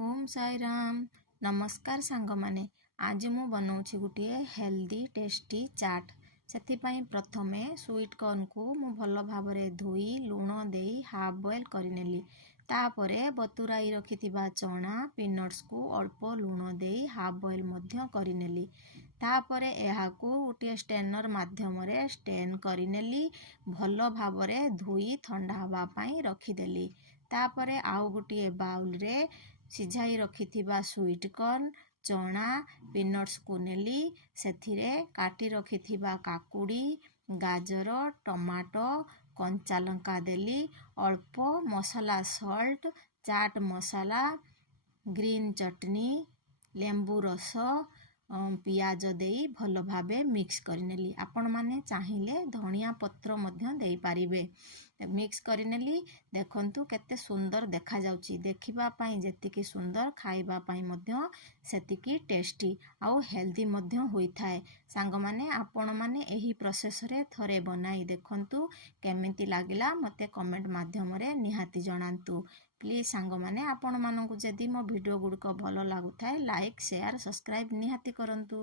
ओम साई राम। नमस्कार सांग माने। आज मु बनाऊँगी गोटे हेल्दी टेस्टी चाट। से प्रथमे स्वीट कॉर्न को मु भल भाव धोई लुण दे हाफ बॉयल करनेली। तापरे बतुराई रखिथिबा चना पीनट्स को अल्प लुण दे हाफ बॉयल मध्य करनेली। तापरे एहाकू गोटे स्टेनर माध्यम रे स्टेन करनेली। भल भाव धोई ठंडा हवा पाई रखिदेली। तापरे आउ गोटे बाउल रे सिझाई रखिथिबा स्वीट कॉर्न चना पीनट्स को नेली। सेथिरे काटी रखिथिबा काकुड़ी गाजर टमाटो कंचा लंका देली। अल्प मसाला सॉल्ट चाट मसाला ग्रीन चटनी लेंबू रस पियाज देई भल भावे मिक्स करनेली। आपण माने चाहिए धनिया पत्र मध्य देई पारिबे। मिक्स करनेली। देखंतु केते सुंदर देखा जाउची। देखिबा पाई जेतिकी सुंदर खाइबा पाई मध्य सेतिकी टेस्टी आउ हेल्दी मध्य होई थाए। सांग माने आपण माने एही प्रोसेस रे थरे बनाई देखंतु केमिति लागिला मते कमेंट माध्यम रे निहाती जणांतु। प्लीज सांग माने आपण मानकु जदि मो वीडियो गुडको भलो लागु थाए लाइक शेयर सब्सक्राइब निहाती करंतु।